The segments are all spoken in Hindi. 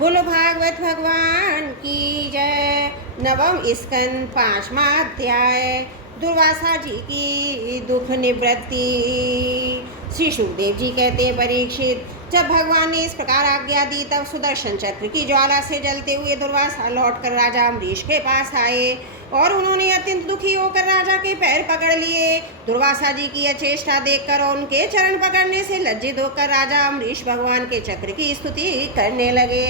बोलो भागवत भगवान की जय। नवम स्कंद 5वां अध्याय। दुर्वासा जी की दुख निवृत्ति। श्री सुखदेव जी कहते हैं, परीक्षित, जब भगवान ने इस प्रकार आज्ञा दी तब सुदर्शन चक्र की ज्वाला से जलते हुए दुर्वासा लौटकर राजा अम्बरीश के पास आए और उन्होंने अत्यंत दुखी होकर राजा के पैर पकड़ लिए। दुर्वासा जी की अचेष्टा देखकर और उनके चरण पकड़ने से लज्जित होकर राजा अम्बरीश भगवान के चक्र की स्तुति करने लगे।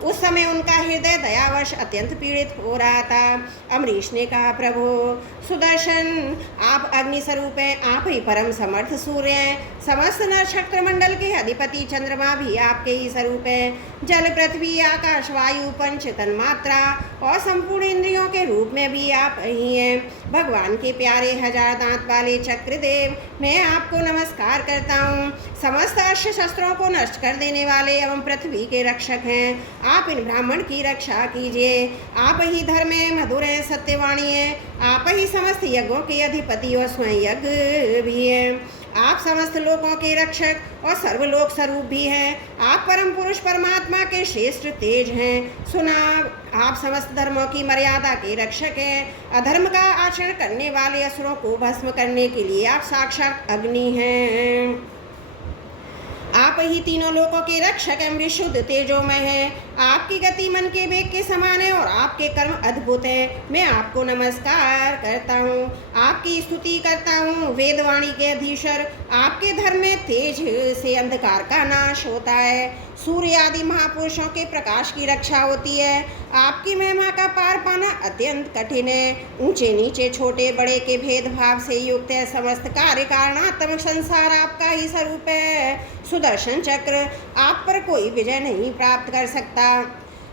उस समय उनका हृदय दयावश अत्यंत पीड़ित हो रहा था। अम्बरीश ने कहा, प्रभु सुदर्शन, आप अग्नि स्वरूप हैं, आप ही परम समर्थ सूर्य हैं। समस्त नक्षत्र मंडल के अधिपति चंद्रमा भी आपके ही स्वरूप हैं। जल, पृथ्वी, आकाश, वायु, पंच तन्मात्रा और संपूर्ण इंद्रियों के रूप में भी आप ही हैं। भगवान के प्यारे हजार दांत वाले चक्रदेव, मैं आपको नमस्कार करता हूँ। समस्त अस्त्र शस्त्रों को नष्ट कर देने वाले एवं पृथ्वी के रक्षक हैं। आप इन ब्राह्मण की रक्षा कीजिए। आप ही धर्म है, मधुर है, सत्यवाणी है। आप ही समस्त यज्ञों के अधिपति और स्वयं यज्ञ भी हैं। आप समस्त लोकों के रक्षक और सर्वलोक स्वरूप भी हैं। आप परम पुरुष परमात्मा के श्रेष्ठ तेज हैं। सुना, आप समस्त धर्मों की मर्यादा के रक्षक हैं। अधर्म का आचरण करने वाले असुरों को भस्म करने के लिए आप साक्षात अग्नि हैं। आप ही तीनों लोकों के रक्षक एवं विशुद्ध तेजोमय हैं। आपकी गति मन के वेग के समान है और आपके कर्म अद्भुत हैं। मैं आपको नमस्कार करता हूँ, आपकी स्तुति करता हूँ। वेदवाणी के अधीश्वर, आपके धर्म में तेज से अंधकार का नाश होता है। सूर्य आदि महापुरुषों के प्रकाश की रक्षा होती है। आपकी महिमा का पार पाना अत्यंत कठिन है। ऊंचे नीचे, छोटे बड़े के भेदभाव से युक्त है। समस्त कार्य कारणात्मक संसार आपका ही स्वरूप है। सुदर्शन चक्र, आप पर कोई विजय नहीं प्राप्त कर सकता।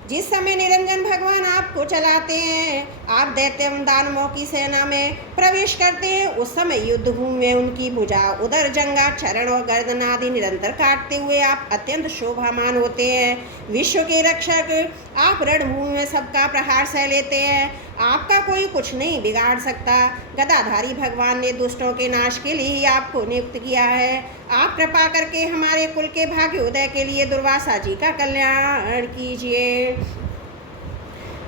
जिस समय निरंजन भगवान आपको चलाते हैं, आप दैत्य एवं दानवों की सेना में प्रवेश करते हैं, उस समय युद्ध भूमि में उनकी भुजा, उदर, जंगा, चरण और गर्दन आदि निरंतर काटते हुए आप अत्यंत शोभामान होते हैं। विश्व के रक्षक, आप रणभूमि में सबका प्रहार सह लेते हैं। आपका कोई कुछ नहीं बिगाड़ सकता। गदाधारी भगवान ने दुष्टों के नाश के लिए ही आपको नियुक्त किया है। आप कृपा करके हमारे कुल के भाग्योदय के लिए दुर्वासा जी का कल्याण कीजिए।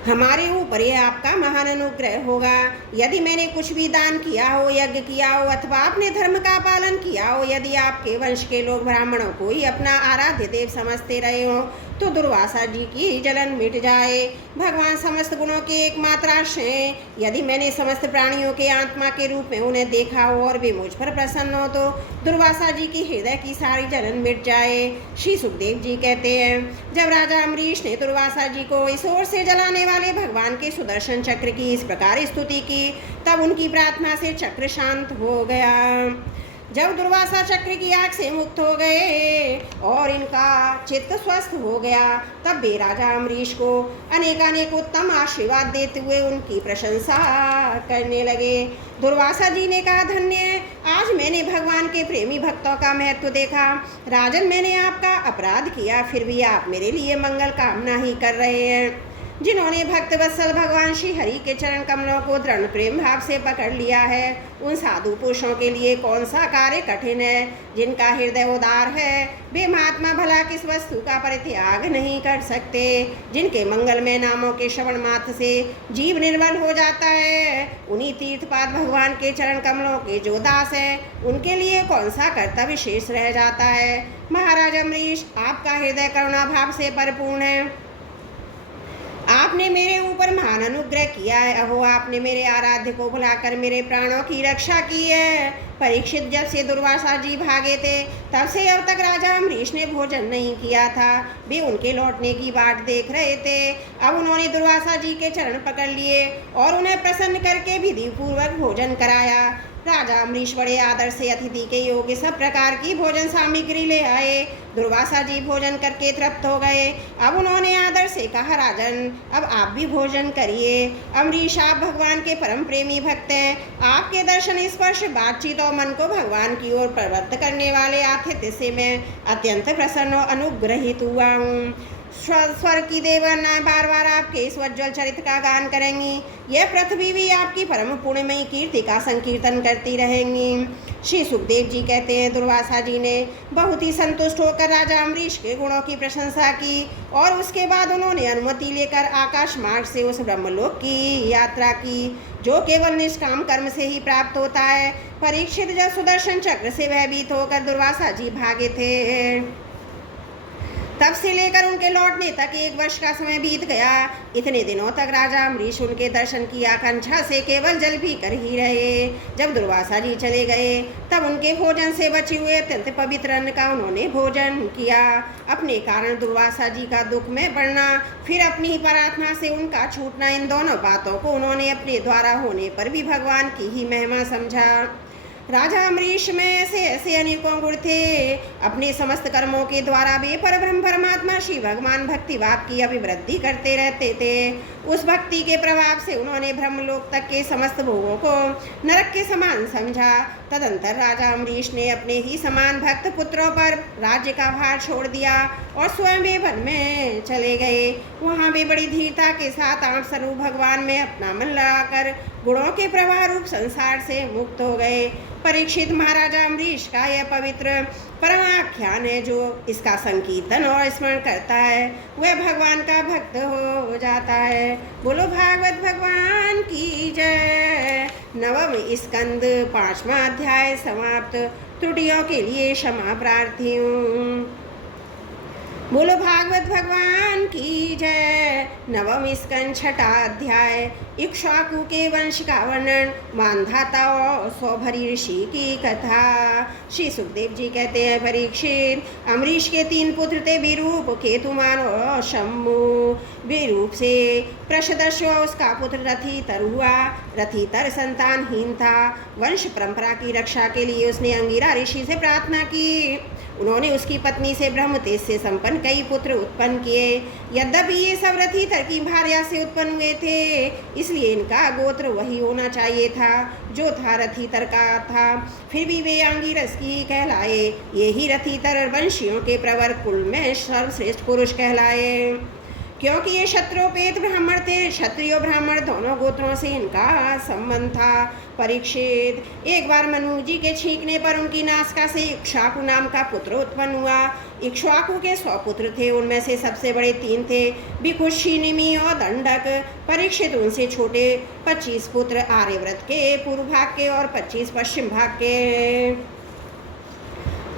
हमारे ऊपर यह आपका महान अनुग्रह होगा। यदि मैंने कुछ भी दान किया हो, यज्ञ किया हो अथवा अपने धर्म का पालन किया हो, यदि आपके वंश के लोग ब्राह्मणों को ही अपना आराध्य देव समझते रहे हो, तो दुर्वासा जी की जलन मिट जाए। भगवान समस्त गुणों के एकमात्र आश्रय हैं। यदि मैंने समस्त प्राणियों के आत्मा के रूप में उन्हें देखा हो और वे मुझ पर प्रसन्न हो, तो दुर्वासा जी की हृदय की सारी जलन मिट जाए। श्री सुखदेव जी कहते हैं, जब राजा अम्बरीश ने दुर्वासा जी को इस ओर से जलाने वाले भगवान के सुदर्शन चक्र की इस प्रकार स्तुति की, तब उनकी प्रार्थना से चक्र शांत हो गया। जब दुर्वासा चक्र की आग से मुक्त हो गए और इनका चित्त स्वस्थ हो गया, तब वे राजा अम्बरीश को अनेकानेक उत्तम आशीर्वाद देते हुए उनकी प्रशंसा करने लगे। दुर्वासा जी ने कहा, धन्य, आज मैंने भगवान के प्रेमी भक्तों का महत्व देखा। राजन, मैंने आपका अपराध किया, फिर भी आप मेरे लिए मंगल कामना ही कर रहे हैं। जिन्होंने भक्त वत्सल भगवान श्री हरि के चरण कमलों को दृढ़ प्रेम भाव से पकड़ लिया है, उन साधु पुरुषों के लिए कौन सा कार्य कठिन है। जिनका हृदय उदार है, वे महात्मा भला किस वस्तु का परित्याग नहीं कर सकते। जिनके मंगलमय नामों के श्रवण मात्र से जीव निर्मल हो जाता है, उन्हीं तीर्थपाद भगवान के चरण कमलों के जो दास हैं, उनके लिए कौन सा कर्तव्य शेष रह जाता है। महाराज अम्बरीश, आपका हृदय करुणा भाव से परिपूर्ण है। आपने मेरे ऊपर महान अनुग्रह किया है। अहो, आपने मेरे आराध्य को बुलाकर मेरे प्राणों की रक्षा की है। परीक्षित, जब से दुर्वासा जी भागे थे, तब से अब तक राजा अम्बरीश ने भोजन नहीं किया था। वे उनके लौटने की बाट देख रहे थे। अब उन्होंने दुर्वासा जी के चरण पकड़ लिए और उन्हें प्रसन्न करके विधिपूर्वक भोजन कराया। राजा अम्बरीश बड़े आदर से अतिथि के योग्य सब प्रकार की भोजन सामग्री ले आए। दुर्वासा जी भोजन करके तृप्त हो गए। अब उन्होंने आदर से कहा, राजन, अब आप भी भोजन करिए। अम्बरीश, आप भगवान के परम प्रेमी भक्त हैं। आपके दर्शन, स्पर्श, बातचीत और मन को भगवान की ओर प्रवृत्त करने वाले आतिथ्य से मैं अत्यंत प्रसन्न और अनुग्रहित हुआ हूँ। स्वर की देवनाएं बार बार आपके इस उज्ज्वल चरित्र का गान करेंगी। यह पृथ्वी भी आपकी परम पुण्यमयी कीर्ति का संकीर्तन करती रहेंगी। श्री सुखदेव जी कहते हैं, दुर्वासा जी ने बहुत ही संतुष्ट होकर राजा अम्बरीश के गुणों की प्रशंसा की और उसके बाद उन्होंने अनुमति लेकर आकाश मार्ग से उस ब्रह्मलोक की यात्रा की जो केवल निष्काम कर्म से ही प्राप्त होता है। परीक्षित जब सुदर्शन चक्र से भयभीत होकर दुर्वासा जी भागे थे, तब से लेकर उनके लौटने तक 1 वर्ष का समय बीत गया। इतने दिनों तक राजा अम्बरीश उनके दर्शन की आकांक्षा से केवल जल पी कर ही रहे। जब दुर्वासा जी चले गए तब उनके भोजन से बचे हुए अत्यंत पवित्र अन्न का उन्होंने भोजन किया। अपने कारण दुर्वासा जी का दुख में बढ़ना, फिर अपनी प्रार्थना से उनका छूटना, इन दोनों बातों को उन्होंने अपने द्वारा होने पर भी भगवान की ही महिमा समझा। राजा अम्बरीश में ऐसे अनेकों गुण थे। अपने समस्त कर्मों के द्वारा वे परब्रह्म परमात्मा श्री भगवान भक्ति भाव की अभिवृद्धि करते रहते थे। उस भक्ति के प्रभाव से उन्होंने ब्रह्मलोक तक के समस्त भोगों को नरक के समान समझा। तदंतर राजा अम्बरीश ने अपने ही समान भक्त पुत्रों पर राज्य का भार छोड़ दिया और स्वयं वे वन में चले गए। वहाँ वे बड़ी धीरता के साथ आठ स्वरूप भगवान में अपना मन लगाकर गुणों के प्रवाह रूप संसार से मुक्त हो गए। परीक्षित, महाराजा अम्बरीश का यह पवित्र परमाख्यान है। जो इसका संकीर्तन और स्मरण करता है वह भगवान का भक्त हो जाता है। बोलो भागवत भगवान की जय। 9वां स्कंद 5वां अध्याय समाप्त। त्रुटियों के लिए क्षमा प्रार्थी हूँ। बोलो भागवत भगवान की जय। 9वां स्कंद 6वां अध्याय। इक्ष्वाकु के वंश का वर्णन, मानधाता और सौभरी ऋषि की कथा। श्री सुखदेव जी कहते हैं, परीक्षित, अम्बरीश के 3 पुत्र थे, विरूप, केतुमान और शम्भु। विरूप से प्रशदर्श उसका पुत्र रथितर हुआ। रथितर संतानहीन था। वंश परंपरा की रक्षा के लिए उसने अंगिरा ऋषि से प्रार्थना की। उन्होंने उसकी पत्नी से ब्रह्म तेज से संपन्न कई पुत्र उत्पन्न किए। यद्यपि ये सब रथितर की भार्या से उत्पन्न हुए थे, इसलिए इनका गोत्र वही होना चाहिए था जो था रथितर का था। फिर भी वे अंगिरस की कहलाए। ये ही रथितर वंशियों के प्रवर कुल में सर्वश्रेष्ठ पुरुष कहलाए, क्योंकि ये क्षत्रोपेत ब्राह्मण थे। क्षत्रिय और ब्राह्मण दोनों गोत्रों से इनका संबंध था। परीक्षित, एक बार मनु जी के छींकने पर उनकी नासिका से इक्ष्वाकु नाम का पुत्र उत्पन्न हुआ। इक्ष्वाकु के 100 पुत्र थे। उनमें से सबसे बड़े 3 थे, विकुक्षी, निमि और दंडक। परीक्षित, उनसे छोटे 25 पुत्र आर्यव्रत के पूर्व भाग के और 25 पश्चिम भाग के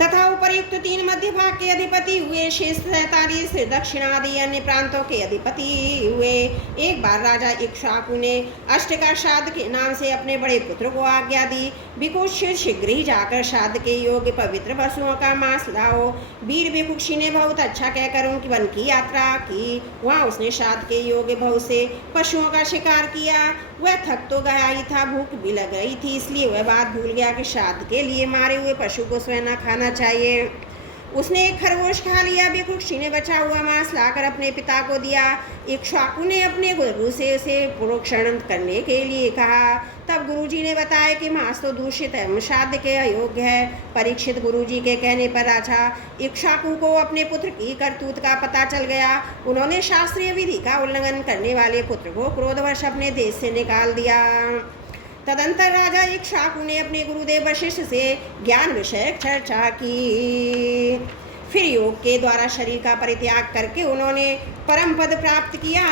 तथा उपर्युक्त 3 मध्य भाग के अधिपति हुए। शेष 47 दक्षिणादि अन्य प्रांतों के अधिपति हुए। एक बार राजा इक्ष्वाकु ने अष्टकाशाद के नाम से अपने बड़े पुत्र को आज्ञा दी, विकुक्ष, शीघ्र ही जाकर श्राद्ध के योग्य पवित्र पशुओं का मांस लाओ। वीर विकुक्षी ने बहुत अच्छा कहकर उनकी वन की यात्रा की। वहाँ उसने श्राद्ध के योग्य बहुत से पशुओं का शिकार किया। वह थक तो गया ही था, भूख भी लग गई थी, इसलिए वह बात भूल गया कि श्राद्ध के लिए मारे हुए पशु को स्वयं न खाना चाहिए। उसने एक खरगोश खा लिया। विकुक्षी ने बचा हुआ मांस लाकर अपने पिता को दिया। इक्ष्वाकु ने अपने गुरु से उसे प्रोक्षण करने के लिए कहा। तब गुरुजी ने बताया कि मांस तो दूषित है, श्राद्ध के अयोग्य है। परीक्षित, गुरुजी के कहने पर राजा इक्ष्वाकु को अपने पुत्र की करतूत का पता चल गया। उन्होंने शास्त्रीय विधि का उल्लंघन करने वाले पुत्र को क्रोधवश अपने देश से निकाल दिया। तदंतर राजा इक्ष्वाकु ने अपने गुरुदेव वशिष्ठ से ज्ञान विषयक चर्चा की। फिर योग के द्वारा शरीर का परित्याग करके उन्होंने परम पद प्राप्त किया।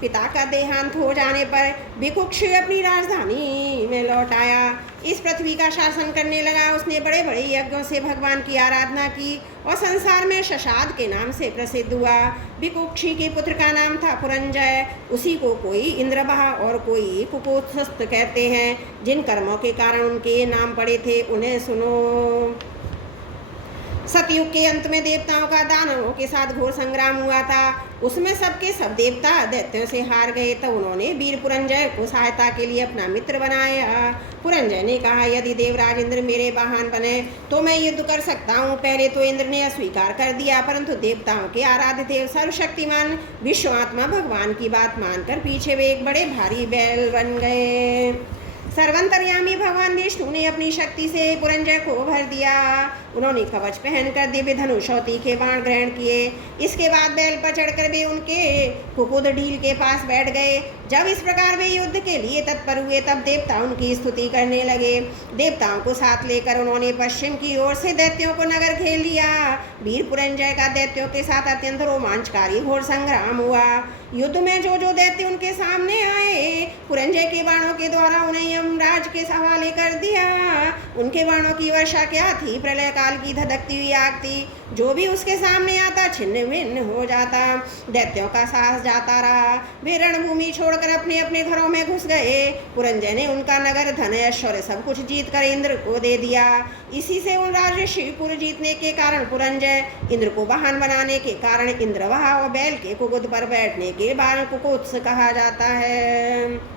पिता का देहांत हो जाने पर विकुक्ष अपनी राजधानी में लौट आया। इस पृथ्वी का शासन करने लगा। उसने बड़े बड़े यज्ञों से भगवान की आराधना की और संसार में शशाद के नाम से प्रसिद्ध हुआ। विकुक्षी के पुत्र का नाम था पुरंजय। उसी को कोई इंद्रबाह और कोई कुपोत्स्थ कहते हैं। जिन कर्मों के कारण उनके ये नाम पड़े थे उन्हें सुनो। सतयुग के अंत में देवताओं का दानवों के साथ घोर संग्राम हुआ था। उसमें सबके सब देवता दैत्यों से हार गए। तो उन्होंने वीर पुरंजय को सहायता के लिए अपना मित्र बनाया। पुरंजय ने कहा, यदि देवराज इंद्र मेरे वाहन बने तो मैं युद्ध कर सकता हूँ। पहले तो इंद्र ने अस्वीकार कर दिया, परंतु देवताओं के आराध्य देव सर्वशक्तिमान विश्वात्मा भगवान की बात मानकर पीछे वे एक बड़े भारी बैल बन गए। सर्वंतर्यामी भगवान विष्णु ने अपनी शक्ति से पुरंजय को भर दिया। उन्होंने कवच पहनकर दिव्य धनुष और तीखे बाण ग्रहण किए। इसके बाद बैल पर चढ़कर वे उनके कुकुद ढील के पास बैठ गए। जब इस प्रकार वे युद्ध के लिए तत्पर हुए तब देवता उनकी स्तुति करने लगे। देवताओं को साथ लेकर उन्होंने पश्चिम की ओर से दैत्यों को नगर घेर लिया। वीर पुरंजय का दैत्यों के साथ अत्यंत रोमांचकारी घोर संग्राम हुआ। युद्ध में जो जो दैत्य उनके सामने आए, पुरंजय के बाणों के द्वारा उन्हें यमराज के हवाले कर दिया। उनके बाणों की वर्षा क्या थी, प्रलय काल की धधकती हुई आग थी। जो भी उसके सामने आता छिन्न भिन्न हो जाता। दैत्यों का साहस जाता रहा। वे रणभूमि छोड़कर अपने अपने घरों में घुस गए। पुरंजय ने उनका नगर, धन, ऐश्वर्य सब कुछ जीत कर इंद्र को दे दिया। इसी से उन राजर्षिपुर जीतने के कारण पुरंजय, इंद्र को वाहन बनाने के कारण इंद्रवाह और बैल के कुकुद पर बैठने के बाद कुकुत्स कहा जाता है।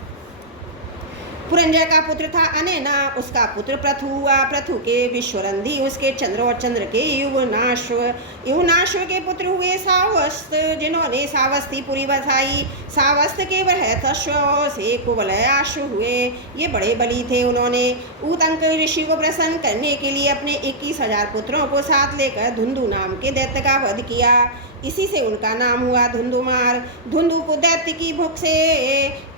पुरंजय का पुत्र था अनेना, उसका पुत्र पृथु हुआ। पृथु के विश्वरंधी, उसके चंद्र और चंद्र के युवनाश्व। युवनाश्व के पुत्र हुए सावस्त, जिन्होंने सावस्तीपुरी बसाई। सावस्त के बृहतश्व से कुवलयाश्व हुए, ये बड़े बली थे। उन्होंने ऊतंक ऋषि को प्रसन्न करने के लिए अपने 21,000 पुत्रों को साथ लेकर धुंधु नाम के दैत्य का वध किया। इसी से उनका नाम हुआ धुंधुमार। धुंधु को दैत्य की भूख से,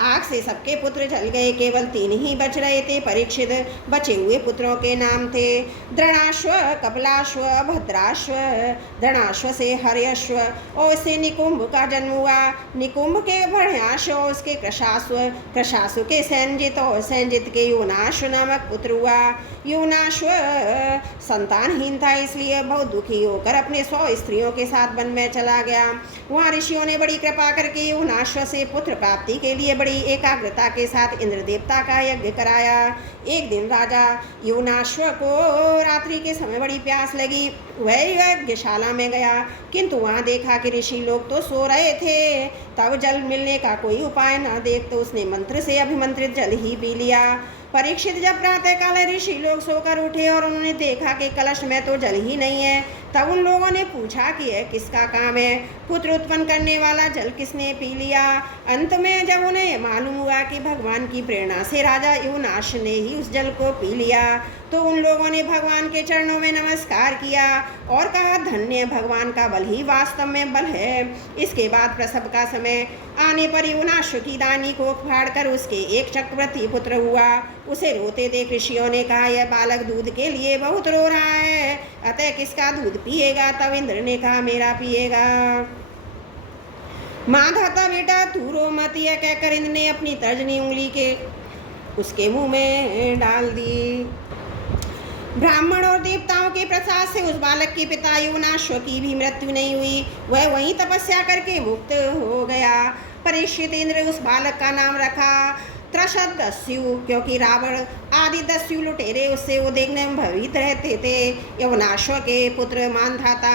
आग से सबके पुत्र जल गए। केवल 3 ही बच रहे थे। परीक्षित बचे हुए पुत्रों के नाम थे द्रणाश्व, कपिलाश्व, भद्राश्व। द्रणाश्व से हर्यश्व और उससे निकुंभ का जन्म हुआ। निकुंभ के भण्याश्व और उसके कृशाश्व। कृशाश्व के सैनजित और सैनजित के योनाश्व नामक पुत्र हुआ। योनाश्व संतानहीन था, इसलिए बहुत दुखी होकर अपने 100 स्त्रियों के साथ वन में चला गया। वहाँ ऋषियों ने बड़ी कृपा करके योनाश्व से पुत्र प्राप्ति के लिए बड़ी एकाग्रता के साथ इंद्र देवता का यज्ञ कराया। एक दिन राजा योनाश्व को रात्रि के समय बड़ी प्यास लगी। वह यज्ञशाला में गया, किंतु वहाँ देखा कि ऋषि लोग तो सो रहे थे। तब जल मिलने का कोई उपाय न देख तो उसने मंत्र से अभिमंत्रित जल ही पी लिया। परीक्षित जब प्रातःकाल ऋषि लोग सोकर उठे और उन्होंने देखा कि कलश में तो जल ही नहीं है, तब उन लोगों ने पूछा कि यह किसका काम है, पुत्र उत्पन्न करने वाला जल किसने पी लिया। अंत में जब उन्हें मालूम हुआ कि भगवान की प्रेरणा से राजा युवनाश ने ही उस जल को पी लिया, तो उन लोगों ने भगवान के चरणों में नमस्कार किया और कहा, धन्य भगवान का बल ही वास्तव में बल है। इसके बाद प्रसव का समय आने पर युवनाश की दानी को फाड़कर उसके एक चक्रवर्ती पुत्र हुआ। उसे रोते देख ऋषियों ने कहा, यह बालक दूध के लिए बहुत रो रहा है, अतः किसका दूध पिएगा। तब इंद्र ने कहा, मेरा पिएगा। माधाता बेटा तू रो मत, यह कहकर इंद्र ने अपनी तर्जनी उंगली के उसके मुंह में डाल दी। ब्राह्मण और देवताओं के प्रसाद से उस बालक के पिता युवनाश्व की भी मृत्यु नहीं हुई। वह वहीं तपस्या करके मुक्त हो गया। परीक्षित इंद्र उस बालक का नाम रखा त्रषदस्यु, क्योंकि रावण आदि दस्यु लुटेरे उससे वो देखने में भयभीत रहते थे। युवनाश्व के पुत्र मानधाता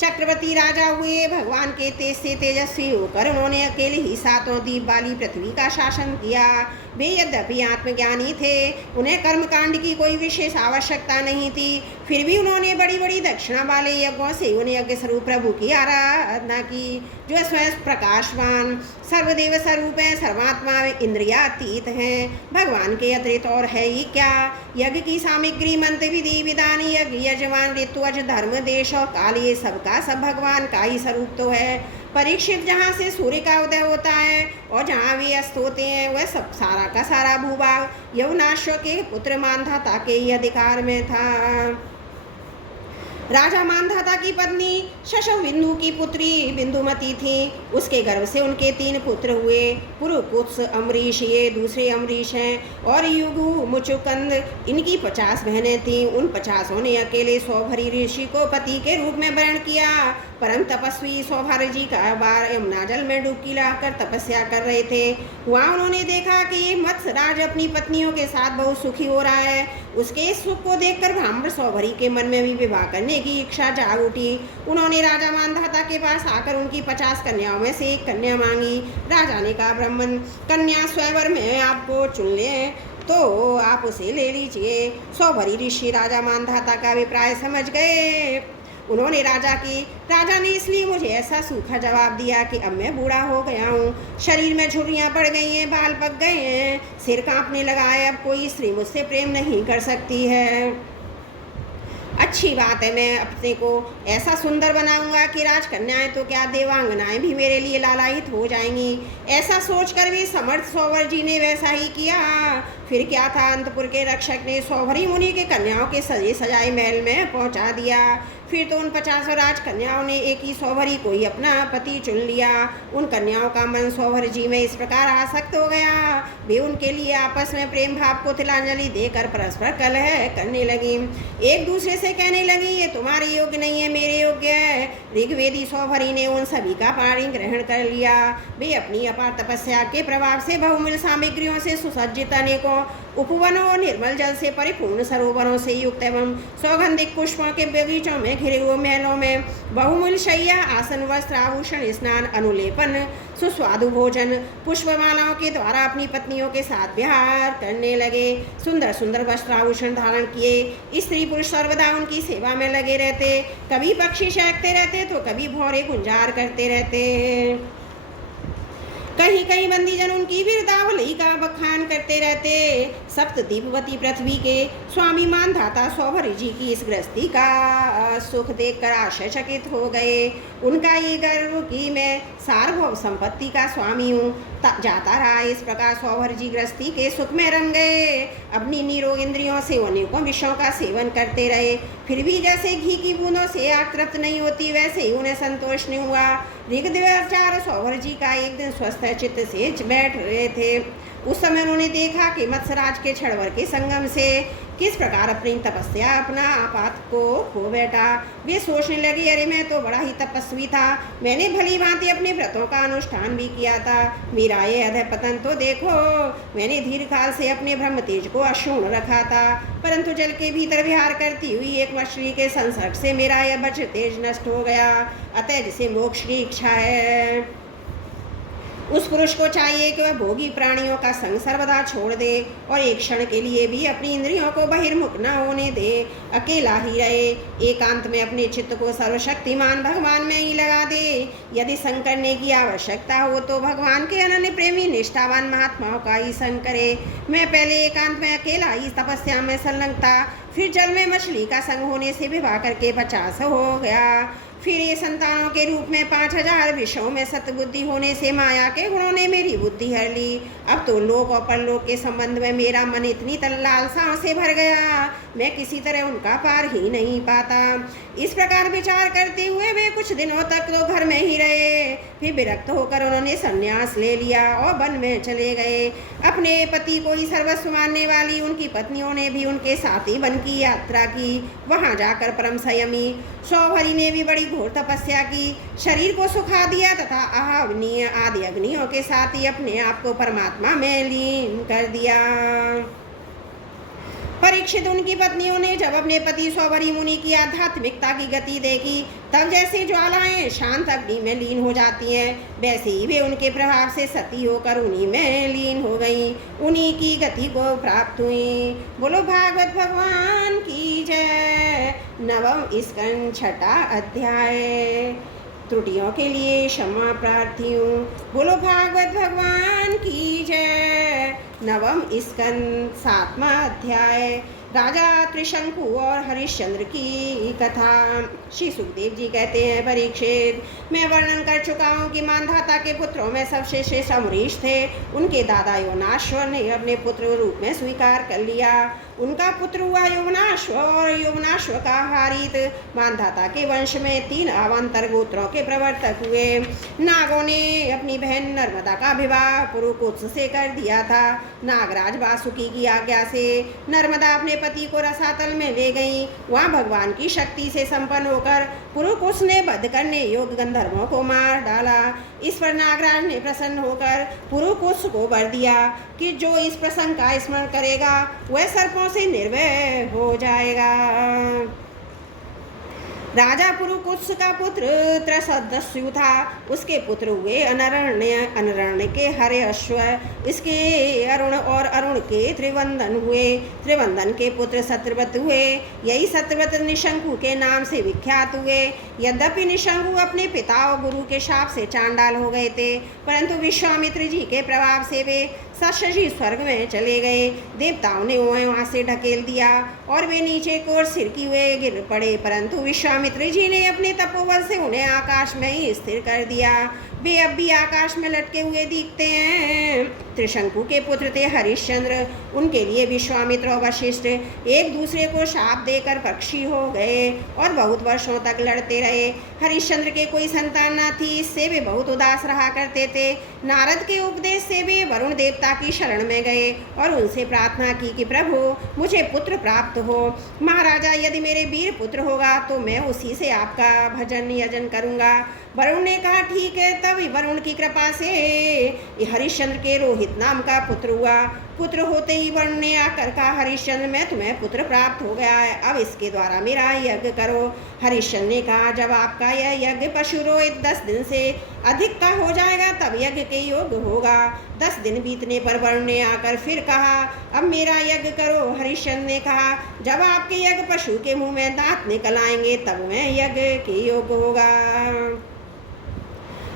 चक्रवर्ती राजा हुए। भगवान के तेज से तेजस्वी होकर उन्होंने अकेले ही 7 द्वीप वाली पृथ्वी का शासन किया। वे यद्यपि आत्मज्ञानी थे, उन्हें कर्मकांड की कोई विशेष आवश्यकता नहीं थी, फिर भी उन्होंने बड़ी बड़ी दक्षिणा वाले यज्ञों से उन्हें यज्ञ स्वरूप प्रभु की आराधना की, जो स्वयं प्रकाशवान सर्वदेव स्वरूप हैं, सर्वात्मा इंद्रियातीत हैं। भगवान के अतिरिक्त और है ही क्या। यज्ञ की सामग्री, मंत्र, विधि विधान, यज्ञ यजमान, ऋतुअज, धर्म, देश और काल, ये सबका सब भगवान का ही स्वरूप तो है। परीक्षित, जहाँ से सूर्य का उदय होता है और जहाँ वे अस्त होते हैं, वह सब सारा का सारा भूभाग यवनाश्व के पुत्र मानधाता के ही अधिकार में था। राजा मानधाता की पत्नी शशबिंदु की पुत्री बिंदुमती थी। उसके गर्भ से उनके 3 पुत्र हुए, पुरुकुत्स, अम्बरीश, ये दूसरे अम्बरीश हैं, और युगु, मुचुकंद, इनकी 50 बहनें थीं। उन 50 ने अकेले सौभरी ऋषि को पति के रूप में वर्ण किया। परम तपस्वी सौभर जी का बार यमुना जल में डुबकी लगाकर तपस्या कर रहे थे। वहाँ उन्होंने देखा कि मत्स्यराज अपनी पत्नियों के साथ बहुत सुखी हो रहा है। उसके इस सुख को देखकर ब्राह्मण सौभरी के मन में भी विवाह करने की इच्छा जाग उठी। उन्होंने राजा मानधाता के पास आकर उनकी 50 कन्याओं में से एक कन्या मांगी। राजा ने कहा, ब्राह्मण कन्या स्वयंवर में आपको चुन लें तो आप उसे ले लीजिए। सौभरी ऋषि राजा मानधाता का अभिप्राय समझ गए। उन्होंने राजा ने इसलिए मुझे ऐसा सूखा जवाब दिया कि अब मैं बूढ़ा हो गया हूँ, शरीर में झुर्रियाँ पड़ गई हैं, बाल पक गए हैं, सिर कांपने लगा है, अब कोई स्त्री मुझसे प्रेम नहीं कर सकती है। अच्छी बात है, मैं अपने को ऐसा सुंदर बनाऊंगा कि राजकन्याएं तो क्या देवांगनाएं भी मेरे लिए लालायित हो जाएंगी। ऐसा सोचकर भी समर्थ सौवर जी ने वैसा ही किया। फिर क्या था, अंतपुर के रक्षक ने सौभरी मुनि के कन्याओं के सजे सजाए महल में पहुंचा दिया। फिर तो उन 50 राजकन्याओं ने एक ही सौभरी को ही अपना पति चुन लिया। उन कन्याओं का मन सौभर जी में इस प्रकार आसक्त हो गया, वे उनके लिए आपस में प्रेम भाव को तिलांजलि देकर परस्पर कलह करने लगी। एक दूसरे से कहने लगी, ये तुम्हारे योग्य नहीं है, मेरे योग्य है। ऋग्वेदी सौभरी ने उन सभी का पाणी ग्रहण कर लिया। वे अपनी अपार तपस्या के प्रभाव से बहुमूल्य सामग्रियों से सुसज्जित अनेकों उपवनों और निर्मल जल से परिपूर्ण सरोवरों से युक्त एवं सौगंधिक पुष्पों के बगीचों में घिरे हुए महलों में बहुमूल्य शैया, आसन, वस्त्र, आभूषण, स्नान, अनुलेपन, सुस्वादु भोजन, पुष्पमालाओं के द्वारा अपनी पत्नियों के साथ विहार करने लगे। सुंदर सुंदर वस्त्र आभूषण धारण किए स्त्री पुरुष सर्वदा उनकी सेवा में लगे रहते। कभी पक्षी चहकते रहते तो कभी भौरे गुंजार करते रहते। कहीं कहीं बंदीजन उनकी वीरतावली का बखान करते रहते। सप्तदीपवती पृथ्वी के स्वामी मानधाता सौभरी जी की इस गृहस्थी का सुख देखकर आश्चर्यचकित हो गए। उनका ये गर्व कि मैं सार्वभौम संपत्ति का स्वामी हूँ जाता रहा। इस प्रकार सौभर जी गृहस्थी के सुख में रंग गए। अपनी निरोग इंद्रियों से अनेकों विषयों का सेवन करते रहे। फिर भी जैसे घी की बूंदों से आग तृप्त नहीं होती, वैसे ही उन्हें संतोष नहीं हुआ। ऋग्देवाचार्य सौभर जी का एक दिन स्वस्थ चित्त से बैठ रहे थे। उस समय उन्होंने देखा कि मत्स्यराज के छड़वर के संगम से किस प्रकार अपनी तपस्या अपना आपात को खो बैठा। वे सोचने लगे, अरे मैं तो बड़ा ही तपस्वी था, मैंने भली भांति अपने व्रतों का अनुष्ठान भी किया था, मेरा ये अधः पतन तो देखो। मैंने दीर्घकाल से अपने ब्रह्म तेज को अक्षुण्ण रखा था, परंतु जल के भीतर विहार करती हुई एक मछली के संसर्ग से मेरा यह वज्र तेज नष्ट हो गया। अतः जिसे मोक्ष की इच्छा है, उस पुरुष को चाहिए कि वह भोगी प्राणियों का संग सर्वदा छोड़ दे और एक क्षण के लिए भी अपनी इंद्रियों को बहिर्मुख न होने दे, अकेला ही रहे, एकांत में अपने चित्त को सर्वशक्तिमान भगवान में ही लगा दे। यदि संग करने की आवश्यकता हो तो भगवान के अनन्य प्रेमी निष्ठावान महात्माओं का ही संग करे। मैं पहले एकांत में अकेला ही तपस्या में संलग्न था, फिर जल में मछली का संग होने से विवाह करके 50 हो गया। फिर ये संतानों के रूप में 5000 विषयों में सतबुद्धि होने से माया के गुणों ने मेरी बुद्धि हर ली। अब तो लोक और परलोक के संबंध में मेरा मन इतनी लालसाओं से भर गया, मैं किसी तरह उनका पार ही नहीं पाता। इस प्रकार विचार करते हुए वे कुछ दिनों तक तो घर में ही रहे। फिर विरक्त होकर उन्होंने संन्यास ले लिया और वन में चले गए। अपने पति को ही सर्वस्व मानने वाली उनकी पत्नियों ने भी उनके साथ ही वन की यात्रा की। वहां जाकर परम संयमी सौभरी ने भी बड़ी घोर तपस्या की, शरीर को सुखा दिया तथा आहावनीय आदि अग्नियों के साथ ही अपने आप को परमात्मा में लीन कर दिया। परीक्षित उनकी पत्नियों ने जब अपने पति सौभरी मुनि की आध्यात्मिकता की गति देखी, तब जैसे ज्वालाएं शांत अग्नि में लीन हो जाती हैं, वैसे ही वे उनके प्रभाव से सती होकर उन्हीं में लीन हो गईं, उन्हीं की गति को प्राप्त हुई। बोलो भागवत भगवान की जय। नवम स्कंद छठा अध्याय। त्रुटियों के लिए क्षमा प्रार्थी हूँ। बोलो भागवत भगवान की जय। नवम स्कंद 7वां अध्याय। राजा त्रिशंकु और हरिश्चंद्र की कथा। श्री सुखदेव जी कहते हैं, परीक्षित, मैं वर्णन कर चुका हूँ कि मानधाता के पुत्रों में सबसे श्रेष्ठ अमरीश थे। उनके दादा यवनाश्व ने अपने पुत्र रूप में स्वीकार कर लिया। उनका पुत्र हुआ यवनाश्व और यवनाश्व का हारित। मानधाता के वंश में 3 अवान्तर गोत्रों के प्रवर्तक हुए। नागों ने अपनी बहन नर्मदा का विवाह पुरुकुत्स से कर दिया था। नागराज वासुकी की आज्ञा से नर्मदा अपने पति को रसातल में ले गई। वहाँ भगवान की शक्ति से संपन्न होकर पुरुकुत्स ने वध करने योग्य गंधर्वों को मार डाला। इस पर नागराज ने प्रसन्न होकर पुरुकुत्स को वर दिया कि जो इस प्रसंग का स्मरण करेगा वह सर्पों से निर्भय हो जाएगा। राजा पुरुकुत्स का पुत्र त्रसदस्यु था। उसके पुत्र हुए अनरण्य, अनरण्य के हरे अश्व, इसके अरुण और अरुण के त्रिवंदन हुए। त्रिवंदन के पुत्र सत्रवत हुए। यही सत्रवत निशंकु के नाम से विख्यात हुए। यद्यपि निशंकु अपने पिता और गुरु के शाप से चांडाल हो गए थे, परंतु विश्वामित्र जी के प्रभाव से वे सशजी स्वर्ग में चले गए। देवताओं ने उन्हें वहाँ से ढकेल दिया और वे नीचे की ओर सिरकी हुए गिर पड़े, परंतु विश्वामित्र जी ने अपने तपोबल से उन्हें आकाश में ही स्थिर कर दिया। वे अब भी आकाश में लटके हुए दिखते हैं। त्रिशंकु के पुत्र थे हरिश्चंद्र। उनके लिए विश्वामित्र और वशिष्ठ एक दूसरे को शाप देकर पक्षी हो गए और बहुत वर्षों तक लड़ते रहे। हरिश्चंद्र के कोई संतान न थी, इससे वे बहुत उदास रहा करते थे। नारद के उपदेश से वे वरुण देवता की शरण में गए और उनसे प्रार्थना की कि प्रभु मुझे पुत्र प्राप्त हो। महाराजा, यदि मेरे वीर पुत्र होगा तो मैं उसी से आपका भजन यजन करूँगा। वरुण ने कहा ठीक है। तभी वरुण की कृपा से हरिश्चंद्र के रोहित नाम का पुत्र हुआ। पुत्र होते ही वरुण ने आकर कहा, हरिश्चंद्र मैं तुम्हें पुत्र प्राप्त हो गया है, अब इसके द्वारा मेरा यज्ञ करो। हरिश्चंद्र ने कहा, जब आपका यह यज्ञ पशु रोहित 10 दिन से अधिक का हो जाएगा तब यज्ञ के योग्य होगा। 10 दिन बीतने पर वरुण ने आकर फिर कहा, अब मेरा यज्ञ करो। हरिश्चंद्र ने कहा, जब आपके यज्ञ पशु के मुंह में दांत निकल आएंगे तब मैं यज्ञ के योग्य होगा।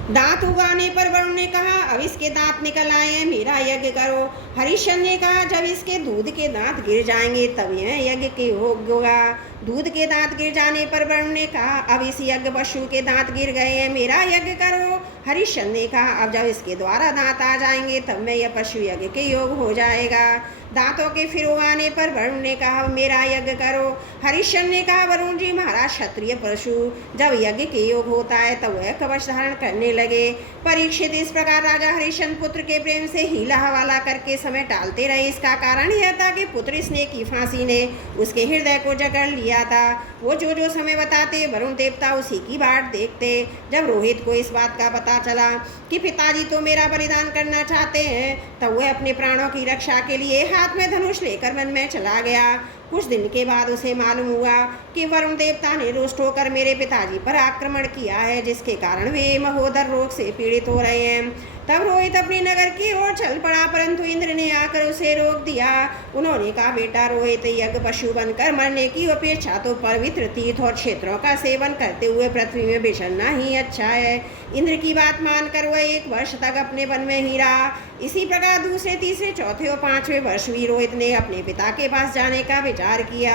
दांत उगाने पर वरुण ने कहा, अब इसके दांत निकल आए हैं, मेरा यज्ञ करो। हरिश्चंद्र ने कहा, जब इसके दूध के दांत गिर जाएंगे तब यह यज्ञ के योग्य होगा। दूध के दांत गिर जाने पर वरुण ने कहा, अब इस यज्ञ पशु के दांत गिर गए हैं, मेरा यज्ञ करो। हरिश्चंद्र ने कहा, अब जब इसके द्वारा दांत आ जाएंगे तब मैं यह पशु यज्ञ के योग हो जाएगा। दांतों के फिर उगाने पर वरुण ने कहा, मेरा यज्ञ करो। हरिश्चंद्र ने कहा, वरुण जी, महाराज क्षत्रिय पशु जब यज्ञ के योग होता है तब वह कवच धारण करने लगे। परीक्षित, इस प्रकार राजा हरिश्चंद्र पुत्र के प्रेम से हीला हवाला करके समय टालते रहे। इसका कारण यह था कि पुत्र स्नेह की फांसी ने उसके हृदय को जकड़ लिया था। वो जो जो समय बताते वरुण देवता उसी की बाट देखते। जब रोहित को इस बात का पता चला कि पिताजी तो मेरा बलिदान करना चाहते हैं, तब वह अपने प्राणों की रक्षा के लिए हाथ में धनुष लेकर वन में चला गया। कुछ दिन के बाद उसे मालूम हुआ कि वरुण देवता ने रुष्ट होकर मेरे पिताजी पर आक्रमण किया है, जिसके कारण वे महोदर रोग से पीड़ित हो रहे हैं। तब रोहित अपने नगर की ओर चल पड़ा, परंतु इंद्र ने आकर उसे रोक दिया। उन्होंने कहा, बेटा रोहित, यज्ञ पशु बनकर मरने की अपेक्षा तो पवित्र तीर्थ और क्षेत्रों का सेवन करते हुए पृथ्वी में बिछड़ना ही अच्छा है। इंद्र की बात मानकर वह 1 वर्ष तक अपने वन में ही रहा। इसी प्रकार दूसरे, तीसरे, चौथे और 5वें वर्ष भी रोहित ने अपने पिता के पास जाने का विचार किया,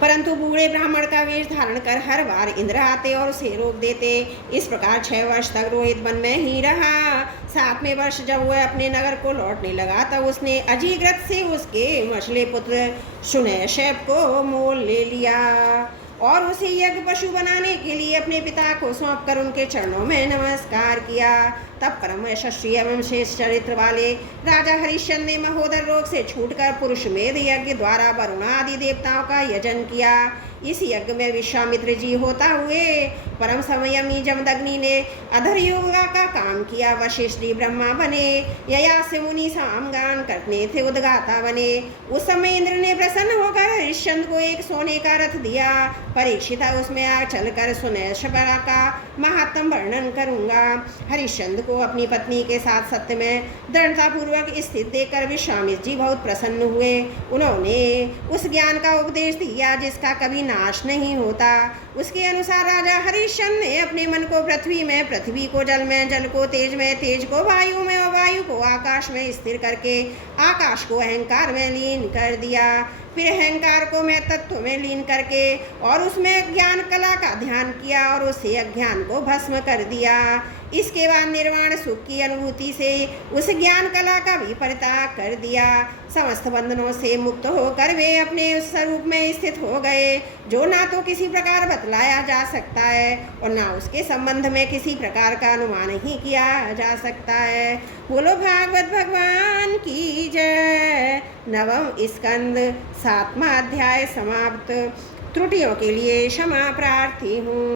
परंतु बूढ़े ब्राह्मण का वेश धारण कर हर बार इंद्र आते और उसे रोक देते। इस प्रकार 6 वर्ष तक रोहित वन में ही रहा। 7वें वर्ष जब वह अपने नगर को लौटने लगा तब उसने अजीग्रत से उसके मछले पुत्र सुनैशैप को मोल ले लिया और उसे यज्ञ पशु बनाने के लिए अपने पिता को सौंपकर उनके चरणों में नमस्कार किया। तब परम यशस्वी एवं शेष चरित्र वाले राजा हरिश्चंद्र ने महोदर रोग से छूटकर पुरुष मेध यज्ञ द्वारा वरुण आदि देवताओं का यजन किया। इस यज्ञ में विश्वामित्र जी होता हुए परम संयमी जमदग्नि ने अधर योगा का काम किया। वशिष्ठ जी ब्रह्मा बने, ययास्य मुनि सामगान करने थे उद्गाता बने। उस समय इंद्र ने प्रसन्न होकर हरिश्चंद्र को एक सोने का रथ दिया। परीक्षित, उसमें आ चलकर सुनैशपरा का महात्म वर्णन करूंगा। हरिश्चंद्र को अपनी पत्नी के साथ सत्य में दृढ़तापूर्वक स्थित देखकर विश्वामित्र जी बहुत प्रसन्न हुए। उन्होंने उस ज्ञान का उपदेश दिया जिसका कभी नाश नहीं होता। उसके अनुसार राजा हरिश्चंद्र ने अपने मन को पृथ्वी में, पृथ्वी को जल में, जल को तेज में, तेज को वायु में और वायु को आकाश में स्थिर करके आकाश को अहंकार में लीन कर दिया। फिर अहंकार को मैं तत्व में लीन करके और उसमें ज्ञान कला का ध्यान किया और उससे अज्ञान को भस्म कर दिया। इसके बाद निर्वाण सुख की अनुभूति से उस ज्ञान कला का भी परित्याग कर दिया। समस्त बंधनों से मुक्त होकर वे अपने उस स्वरूप में स्थित हो गए जो ना तो किसी प्रकार बतलाया जा सकता है और ना उसके संबंध में किसी प्रकार का अनुमान ही किया जा सकता है। बोलो भागवत भगवान की जय। 9वां स्कंद 7वां अध्याय समाप्त। त्रुटियों के लिए क्षमा प्रार्थी हूँ।